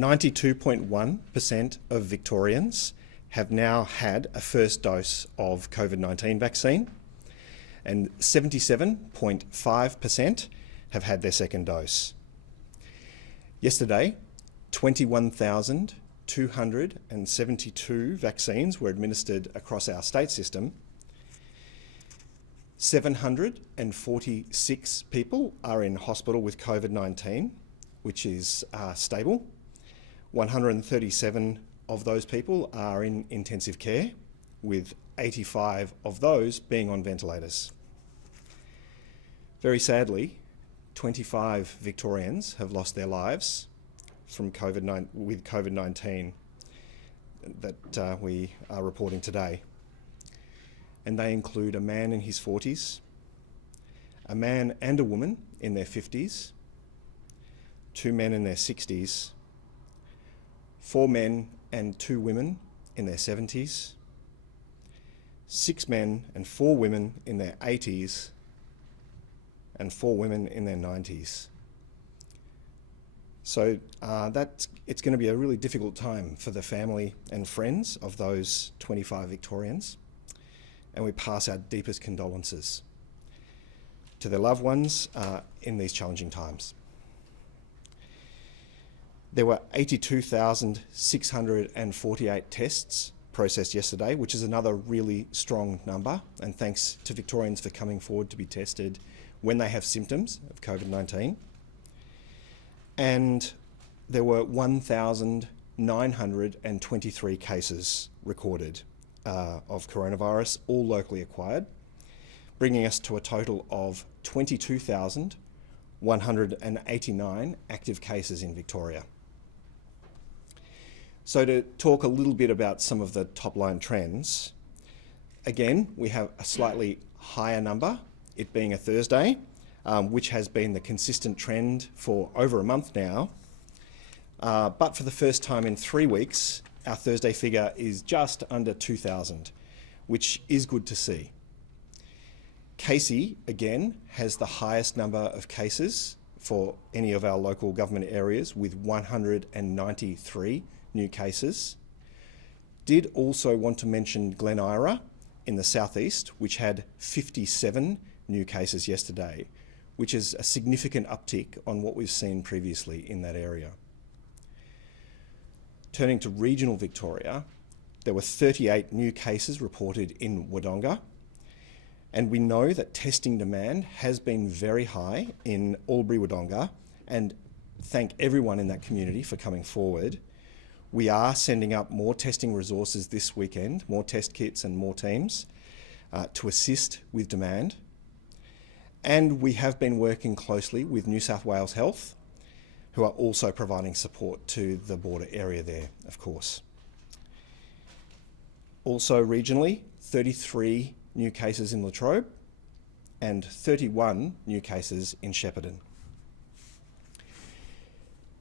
92.1% of Victorians have now had a first dose of COVID-19 vaccine, and 77.5% have had their second dose. Yesterday, 21,272 vaccines were administered across our state system. 746 people are in hospital with COVID-19, which is stable. 137 of those people are in intensive care, with 85 of those being on ventilators. Very sadly, 25 Victorians have lost their lives from COVID-19 that we are reporting today. And they include a man in his 40s, a man and a woman in their 50s, 2 men in their 60s, 4 men and 2 women in their 70s, 6 men and 4 women in their 80s, and 4 women in their 90s. So it's going to be a really difficult time for the family and friends of those 25 Victorians, and we pass our deepest condolences to their loved ones in these challenging times. There were 82,648 tests processed yesterday, which is another really strong number, and thanks to Victorians for coming forward to be tested when they have symptoms of COVID-19. And there were 1,923 cases recorded of coronavirus, all locally acquired, bringing us to a total of 22,189 active cases in Victoria. So to talk a little bit about some of the top-line trends, again, we have a slightly higher number, it being a Thursday, which has been the consistent trend for over a month now. But for the first time in 3 weeks, our Thursday figure is just under 2,000, which is good to see. Casey, again, has the highest number of cases for any of our local government areas, with 193 new cases. Did also want to mention Glen Eira in the southeast, which had 57 new cases yesterday, which is a significant uptick on what we've seen previously in that area. Turning to regional Victoria, there were 38 new cases reported in Wodonga, and we know that testing demand has been very high in Albury-Wodonga, and thank everyone in that community for coming forward. We are sending up more testing resources this weekend, more test kits and more teams to assist with demand. And we have been working closely with New South Wales Health, who are also providing support to the border area there, of course. Also regionally, 33 new cases in Latrobe and 31 new cases in Shepparton.